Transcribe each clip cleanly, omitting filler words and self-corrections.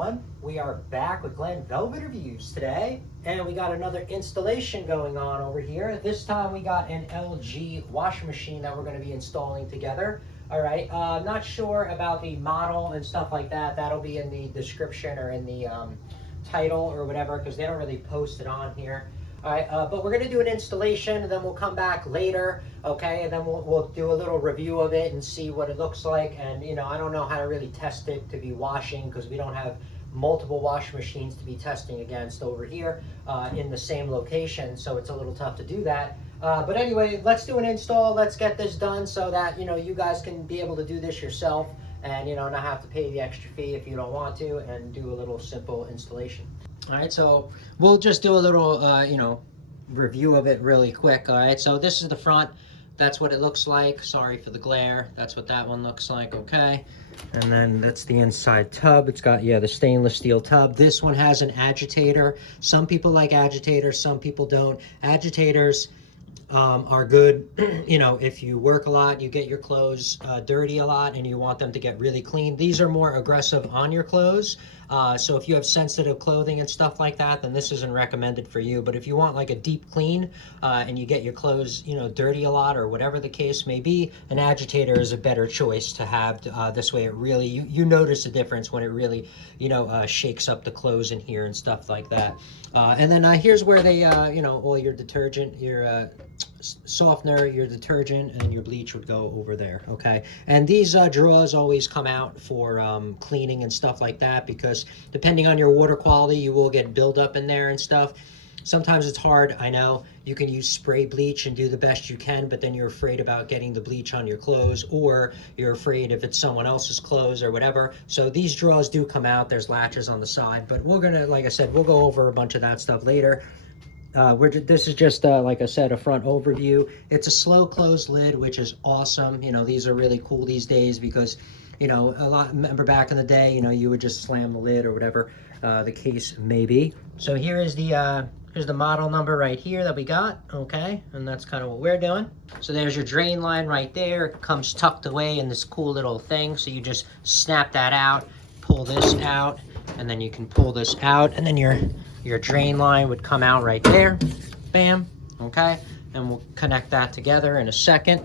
everyone. We are back with Glenn Velvet Reviews today, and we got another installation going on over here. This time we got an LG washing machine that we're going to be installing together. All right, not sure about the model and stuff like that. That'll be in the description or in the title or whatever, because they don't really post it on here. All right, but we're going to do an installation, and then we'll come back later, okay, and then we'll do a little review of it and see what it looks like. And, you know, I don't know how to really test it to be washing because we don't have multiple washing machines to be testing against over here in the same location, so it's a little tough to do that. But anyway, let's do an install. Let's get this done so that, you know, you guys can be able to do this yourself and, you know, not have to pay the extra fee if you don't want to, and do a little simple installation. All right, so we'll just do a little, you know, review of it really quick. All right, so this is the front. That's what it looks like. Sorry for the glare. That's what that one looks like, okay? And then that's the inside tub. It's got, yeah, the stainless steel tub. This one has an agitator. Some people like agitators, some people don't. Agitators are good, you know, if you work a lot, you get your clothes dirty a lot and you want them to get really clean. These are more aggressive on your clothes. So if you have sensitive clothing and stuff like that, then this isn't recommended for you. But if you want like a deep clean and you get your clothes, you know, dirty a lot or whatever the case may be, an agitator is a better choice to have. This way it really, you notice a difference when it really, you know, shakes up the clothes in here and stuff like that. And then here's where they, you know, all your detergent, your softener, your detergent, and your bleach would go over there, okay? And these drawers always come out for cleaning and stuff like that, because depending on your water quality, you will get buildup in there and stuff. Sometimes it's hard, I know. You can use spray bleach and do the best you can, but then you're afraid about getting the bleach on your clothes, or you're afraid if it's someone else's clothes or whatever. So these drawers do come out. There's latches on the side, but we're gonna, like I said, we'll go over a bunch of that stuff later. This is just, like I said, a front overview. It's a slow close lid, which is awesome. You know, these are really cool these days because, you know, remember back in the day, you know, you would just slam the lid or whatever the case may be. So here's the model number right here that we got, okay? And that's kind of what we're doing. So there's your drain line right there. It comes tucked away in this cool little thing. So you just snap that out, pull this out, and then you can pull this out, and then your drain line would come out right there. Bam, okay? And we'll connect that together in a second.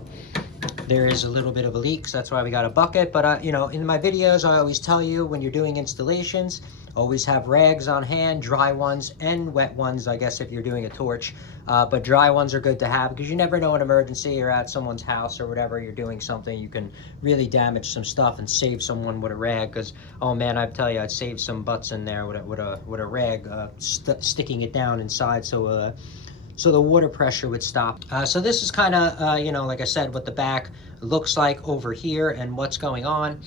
There is a little bit of a leak, so that's why we got a bucket. But, you know, in my videos, I always tell you when you're doing installations, always have rags on hand, dry ones and wet ones, I guess, if you're doing a torch. But dry ones are good to have because you never know an emergency. You're at someone's house or whatever, you're doing something, you can really damage some stuff and save someone with a rag. Because, oh man, I tell you, I'd save some butts in there with a rag, sticking it down inside so the water pressure would stop. So this is kind of, you know, like I said, what the back looks like over here and what's going on.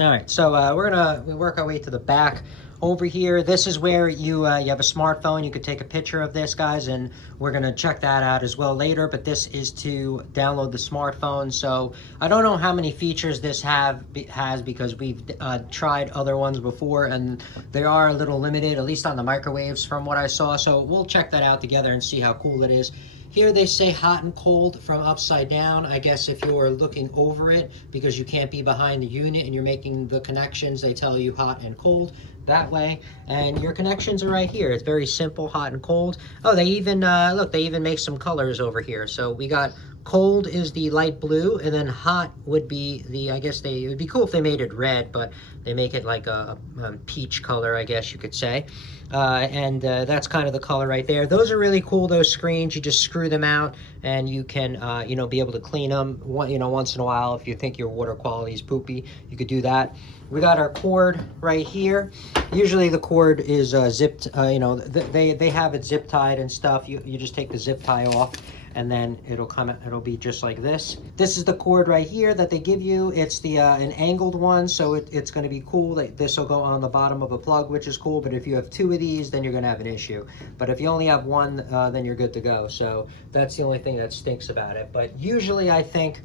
All right, so we're gonna work our way to the back. Over here, this is where you have a smartphone. You could take a picture of this, guys, and we're gonna check that out as well later. But this is to download the smartphone. So I don't know how many features this has because we've tried other ones before, and they are a little limited, at least on the microwaves from what I saw. So we'll check that out together and see how cool it is. Here they say hot and cold from upside down. I guess if you're looking over it, because you can't be behind the unit and you're making the connections, they tell you hot and cold that way. And your connections are right here. It's very simple, hot and cold. Oh, they even, look, they even make some colors over here. So we got cold is the light blue, and then hot would be the, I guess it would be cool if they made it red, but they make it like a peach color, I guess you could say. And that's kind of the color right there. Those are really cool, those screens. You just screw them out and you can, you know, be able to clean them, you know, once in a while. If you think your water quality is poopy, you could do that. We got our cord right here. Usually the cord is zipped, you know, they have it zip tied and stuff. You just take the zip tie off, and then it'll be just like this. This is the cord right here that they give you. It's the an angled one, so it's going to be cool. This will go on the bottom of a plug, which is cool. But if you have two of these, then you're going to have an issue. But if you only have one, then you're good to go. So that's the only thing that stinks about it. But usually I think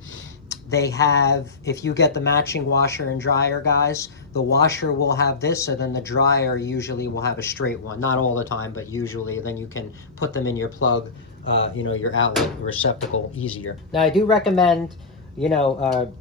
they have, if you get the matching washer and dryer, guys, the washer will have this, and then the dryer usually will have a straight one. Not all the time, but usually. Then you can put them in your plug, you know, your outlet receptacle easier. Now, I do recommend, you know,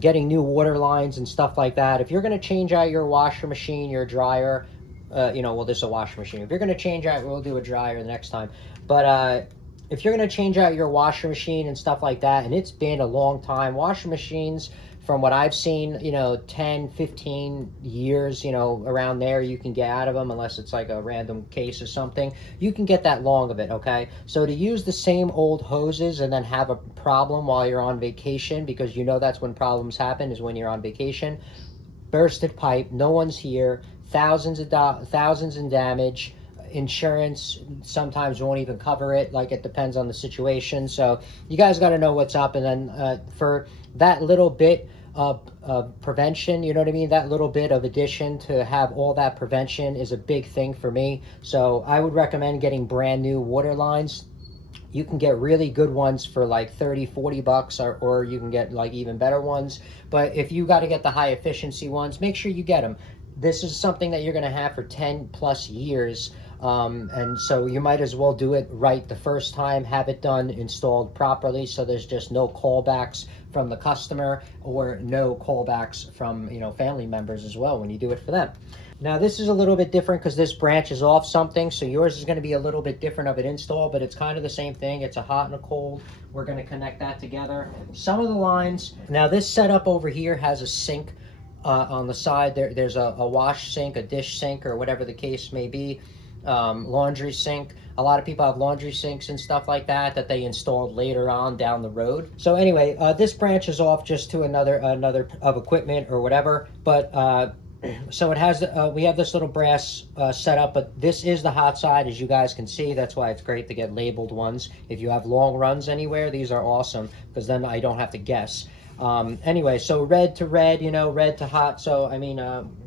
getting new water lines and stuff like that. If you're going to change out your washer machine, your dryer, well, this is a washer machine. If you're going to change out, we'll do a dryer the next time. But if you're going to change out your washer machine and stuff like that, and it's been a long time, washer machines, from what I've seen, 10, 15 years, around there, you can get out of them, unless it's like a random case or something. You can get that long of it, okay? So to use the same old hoses and then have a problem while you're on vacation, because that's when problems happen, is when you're on vacation. Bursted pipe, no one's here, thousands in damage. Insurance sometimes won't even cover it. Like, it depends on the situation. So you guys got to know what's up. And then for that little bit of prevention, you know what I mean, that little bit of addition to have all that prevention is a big thing for me. So I would recommend getting brand new water lines. You can get really good ones for like 30, 40 bucks, or you can get like even better ones. But if you got to get the high efficiency ones, make sure you get them. This is something that you're going to have for 10 plus years. And so you might as well do it right the first time, have it done, installed properly, so there's just no callbacks from the customer, or no callbacks from family members as well when you do it for them. Now this is a little bit different because this branches off something, so yours is going to be a little bit different of an install, but it's kind of the same thing. It's a hot and a cold. We're going to connect that together. Some of the lines, now this setup over here has a sink on the side. There's a wash sink, a dish sink, or whatever the case may be. Laundry sink. A lot of people have laundry sinks and stuff like that they installed later on down the road. So anyway, this branches off just to another of equipment or whatever. But so it has, we have this little brass setup, but this is the hot side, as you guys can see. That's why it's great to get labeled ones. If you have long runs anywhere, these are awesome, because then I don't have to guess. Anyway, so red to red, red to hot. So, I mean,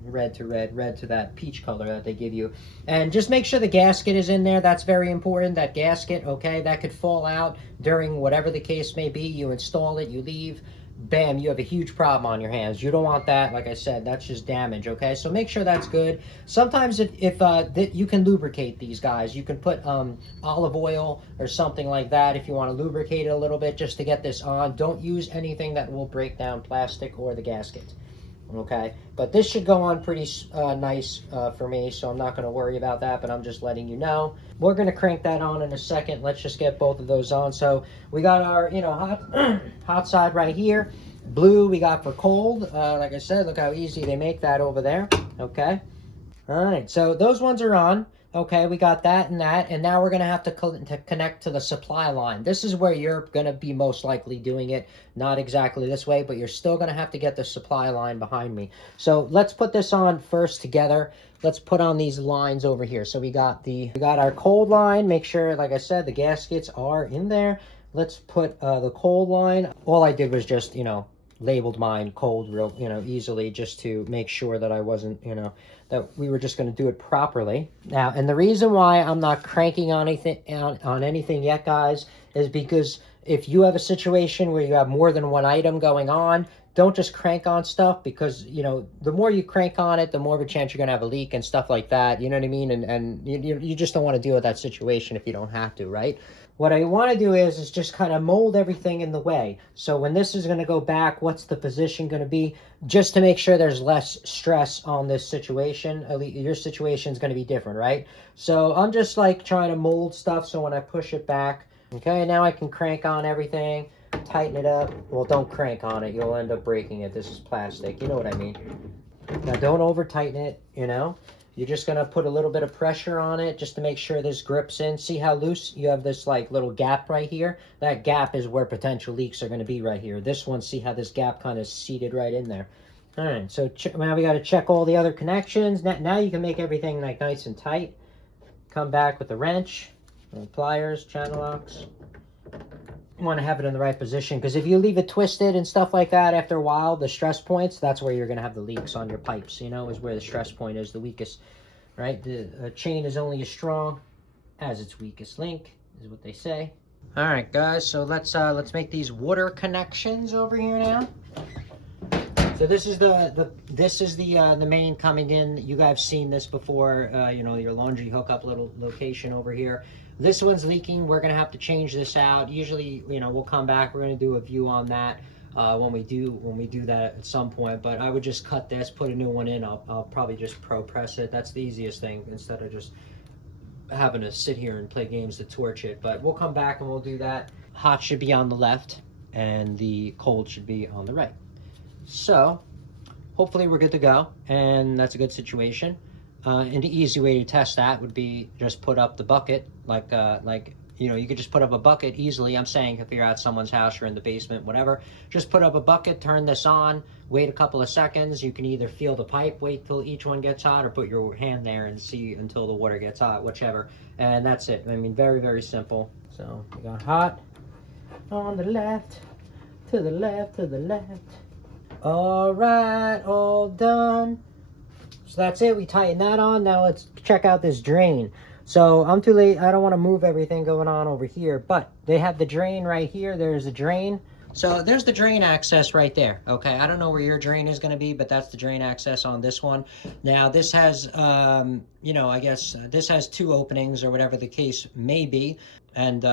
red to red, red to that peach color that they give you. And just make sure the gasket is in there. That's very important, that gasket, okay? That could fall out during whatever the case may be. You install it, you leave, bam, you have a huge problem on your hands. You don't want that. Like I said, that's just damage, okay? So make sure that's good. Sometimes if you can lubricate these guys. You can put olive oil or something like that if you want to lubricate it a little bit just to get this on. Don't use anything that will break down plastic or the gasket, okay? But this should go on pretty nice for me, so I'm not going to worry about that, but I'm just letting you know. We're going to crank that on in a second. Let's just get both of those on. So we got our hot side right here. Blue we got for cold. Like I said, look how easy they make that over there, okay? All right, so those ones are on. Okay, we got that, and now we're going to have to connect to the supply line. This is where you're going to be most likely doing it. Not exactly this way, but you're still going to have to get the supply line behind me. So let's put this on first together. Let's put on these lines over here. So we got our cold line. Make sure, like I said, the gaskets are in there. Let's put the cold line. All I did was just, labeled mine cold real, easily, just to make sure that I wasn't, that we were just going to do it properly. Now, and the reason why I'm not cranking on anything yet, guys, is because if you have a situation where you have more than one item going on, don't just crank on stuff, because, the more you crank on it, the more of a chance you're going to have a leak and stuff like that. You know what I mean? And you just don't want to deal with that situation if you don't have to, right? What I want to do is just kind of mold everything in the way. So when this is going to go back, what's the position going to be? Just to make sure there's less stress on this situation. At least your situation is going to be different, right? So I'm just like trying to mold stuff, so when I push it back, okay, now I can crank on everything, tighten it up. Well, don't crank on it. You'll end up breaking it. This is plastic. You know what I mean? Now, don't over tighten it, You're just going to put a little bit of pressure on it just to make sure this grips in. See how loose? You have this like little gap right here. That gap is where potential leaks are going to be right here. This one, see how this gap kind of seated right in there. All right, so now we got to check all the other connections. Now you can make everything like nice and tight. Come back with the wrench, pliers, channel locks. You want to have it in the right position, because if you leave it twisted and stuff like that, after a while, the stress points, that's where you're going to have the leaks on your pipes, is where the stress point is the weakest, right? The chain is only as strong as its weakest link, is what they say. All right, guys, so let's make these water connections over here now. So this is the main coming in. You guys have seen this before, your laundry hookup little location over here. This one's leaking. We're going to have to change this out. Usually, we'll come back. We're going to do a view on that. when we do that at some point. But I would just cut this, put a new one in. I'll probably just pro press it. That's the easiest thing instead of just having to sit here and play games to torch it. But we'll come back and we'll do that. Hot should be on the left and the cold should be on the right. So hopefully we're good to go, and that's a good situation. And the easy way to test that would be just put up the bucket, like you know, you could just put up a bucket easily. I'm saying if you're at someone's house or in the basement, whatever, just put up a bucket, turn this on, wait a couple of seconds. You can either feel the pipe, wait till each one gets hot, or put your hand there and see until the water gets hot, whichever. And that's it. I mean, very, very simple. So we got hot on the left, to the left, to the left. All right, all done. So that's it. We tighten that on. Now let's check out this drain. So I'm too late. I don't want to move everything going on over here, but they have the drain right here. There's a drain. So there's the drain access right there. Okay, I don't know where your drain is going to be, but that's the drain access on this one. Now this has, you know, I guess this has 2 openings or whatever the case may be. And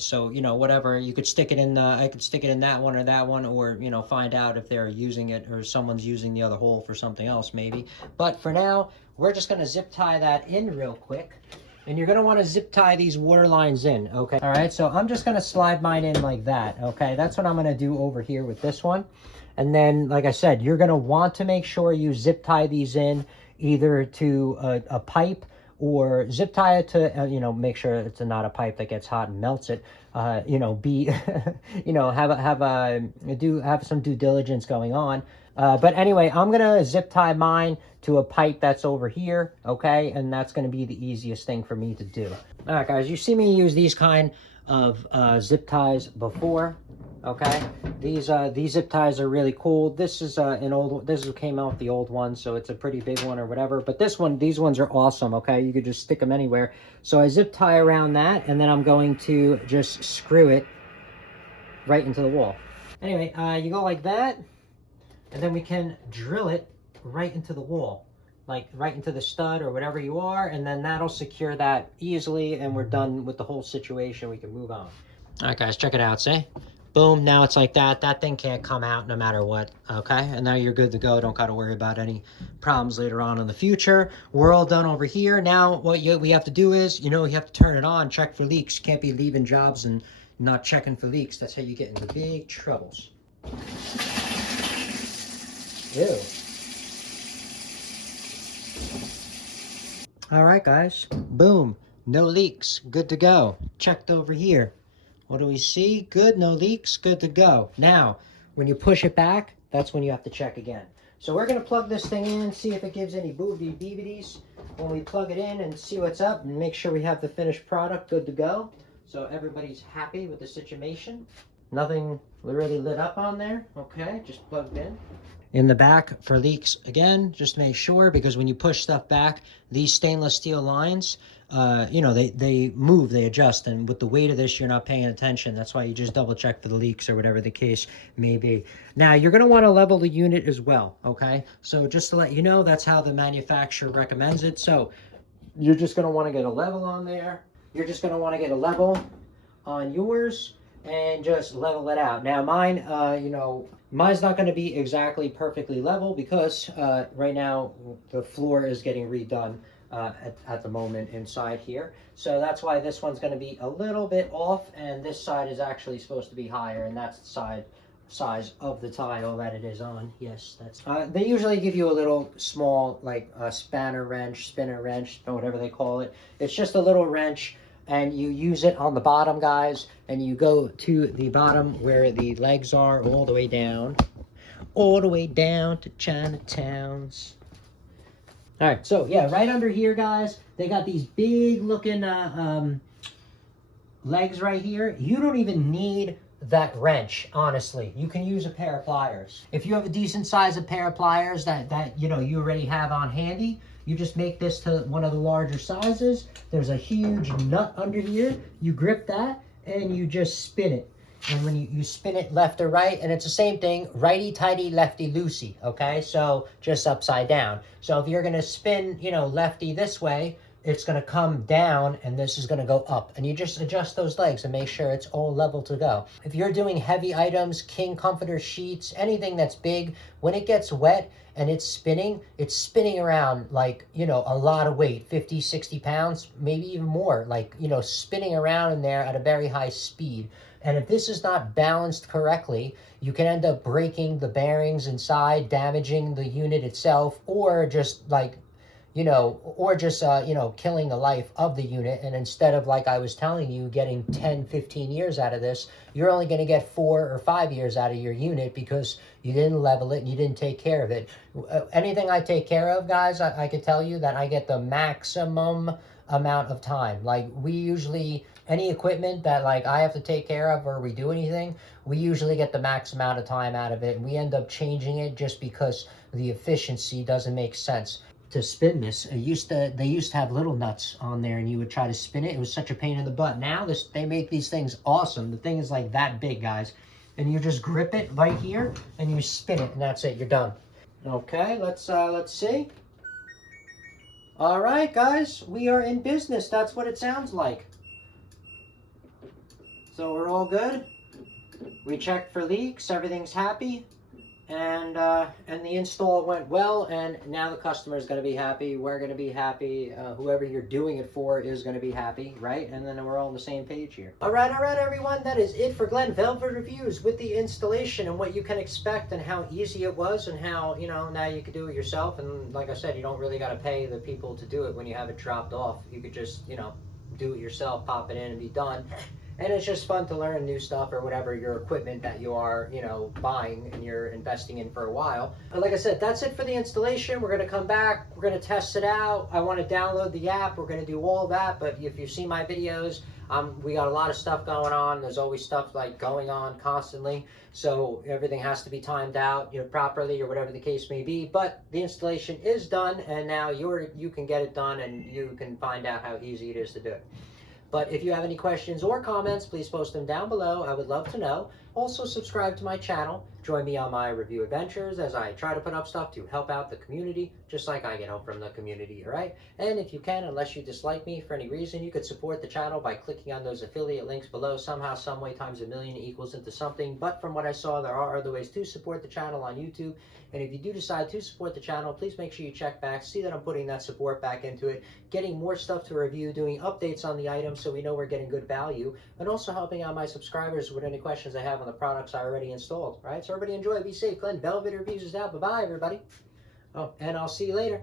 so, you know, whatever, you could stick it in, I could stick it in that one, or, you know, find out if they're using it or someone's using the other hole for something else maybe. But for now, we're just going to zip tie that in real quick. And you're going to want to zip tie these water lines in, okay? All right, so I'm just going to slide mine in like that, okay? That's what I'm going to do over here with this one. And then, like I said, you're going to want to make sure you zip tie these in either to a pipe, or zip tie it to, you know, make sure it's not a pipe that gets hot and melts it. You know, be, you know, have some due diligence going on. But anyway, I'm going to zip tie mine to a pipe that's over here, okay? And that's going to be the easiest thing for me to do. All right, guys, you see me use these kind of zip ties before, okay? These zip ties are really cool. This is an old, this came out with the old one, so it's a pretty big one or whatever. But this one, these ones are awesome, okay? You could just stick them anywhere. So I zip tie around that, and then I'm going to just screw it right into the wall. Anyway, you go like that, and then we can drill it right into the wall, like right into the stud or whatever you are, and then that'll secure that easily, and we're done with the whole situation. We can move on. All right, guys, check it out. See? Boom, now it's like that. That thing can't come out no matter what, okay? And now you're good to go. Don't got to worry about any problems later on in the future. We're all done over here. Now what we have to do is, you know, you have to turn it on, check for leaks. You can't be leaving jobs and not checking for leaks. That's how you get into big troubles. Ew. All right, guys. Boom. No leaks. Good to go. Checked over here. What do we see? Good. No leaks. Good to go. Now, when you push it back, that's when you have to check again. So we're going to plug this thing in, see if it gives any boobity-beebities when we plug it in, and see what's up, and make sure we have the finished product good to go. So everybody's happy with the situation. Nothing really lit up on there. Okay, just plugged in. In the back for leaks, again, just make sure, because when you push stuff back, these stainless steel lines, you know, they move, they adjust, and with the weight of this, you're not paying attention. That's why you just double check for the leaks or whatever the case may be. Now, you're going to want to level the unit as well, okay? So just to let you know, that's how the manufacturer recommends it. So you're just going to want to get a level on there. You're just going to want to get a level on yours and just level it out. Now, mine, you know, mine's not going to be exactly perfectly level because right now the floor is getting redone at the moment inside here. So that's why this one's going to be a little bit off, and this side is actually supposed to be higher, and that's the size of the tile that it is on. Yes, that's they usually give you a little small, like a spinner wrench, or whatever they call it. It's just a little wrench, and you use it on the bottom, guys, and you go to the bottom where the legs are, all the way down to Chinatowns. All right, so yeah, right under here, guys, they got these big looking legs right here. You don't even need that wrench, honestly. You can use a pair of pliers. If you have a decent size of pair of pliers that you know you already have on handy, you just make this to one of the larger sizes. There's a huge nut under here. You grip that and you just spin it. And when you spin it left or right, and it's the same thing, righty-tighty, lefty-loosey, okay? So just upside down. So if you're gonna spin, you know, lefty this way, it's going to come down and this is going to go up. And you just adjust those legs and make sure it's all level to go. If you're doing heavy items, king comforter sheets, anything that's big, when it gets wet and it's spinning around like, you know, a lot of weight, 50, 60 pounds, maybe even more, like, you know, spinning around in there at a very high speed. And if this is not balanced correctly, you can end up breaking the bearings inside, damaging the unit itself, or just like, you know, or just, you know, killing the life of the unit. And instead of, like I was telling you, getting 10, 15 years out of this, you're only going to get 4 or 5 years out of your unit because you didn't level it and you didn't take care of it. Anything I take care of, guys, I can tell you that I get the maximum amount of time. Like, we usually, any equipment that like I have to take care of or we do anything, we usually get the max amount of time out of it, and we end up changing it just because the efficiency doesn't make sense. To spin this, they used to have little nuts on there and you would try to spin it. It was such a pain in the butt. Now they make these things awesome. The thing is like that big, guys, and you just grip it right here and you spin it and that's it, you're done. Okay, let's see. All right, guys, we are in business. That's what it sounds like. So we're all good. We checked for leaks, everything's happy. And the install went well, and now the customer is going to be happy. We're going to be happy. Whoever you're doing it for is going to be happy, right? And then we're all on the same page here. All right, everyone. That is it for Glenn Velvet Reviews with the installation and what you can expect and how easy it was and how, you know, now you could do it yourself. And like I said, you don't really got to pay the people to do it when you have it dropped off. You could just, you know, do it yourself, pop it in and be done. And it's just fun to learn new stuff or whatever your equipment that you are, you know, buying and you're investing in for a while. But like I said, that's it for the installation. We're going to come back. We're going to test it out. I want to download the app. We're going to do all that. But if you see my videos, we got a lot of stuff going on. There's always stuff like going on constantly. So everything has to be timed out, you know, properly or whatever the case may be. But the installation is done, and now you can get it done and you can find out how easy it is to do it. But if you have any questions or comments, please post them down below. I would love to know. Also, subscribe to my channel. Join me on my review adventures as I try to put up stuff to help out the community, just like I get help from the community, all right? And if you can, unless you dislike me for any reason, you could support the channel by clicking on those affiliate links below. Somehow, some way, times a million equals into something. But from what I saw, there are other ways to support the channel on YouTube. And if you do decide to support the channel, please make sure you check back, see that I'm putting that support back into it, getting more stuff to review, doing updates on the items so we know we're getting good value, and also helping out my subscribers with any questions they have on the products I already installed, right? So everybody enjoy, be safe. Glenn Velvet Reviews is out. Bye-bye, everybody. Oh, and I'll see you later.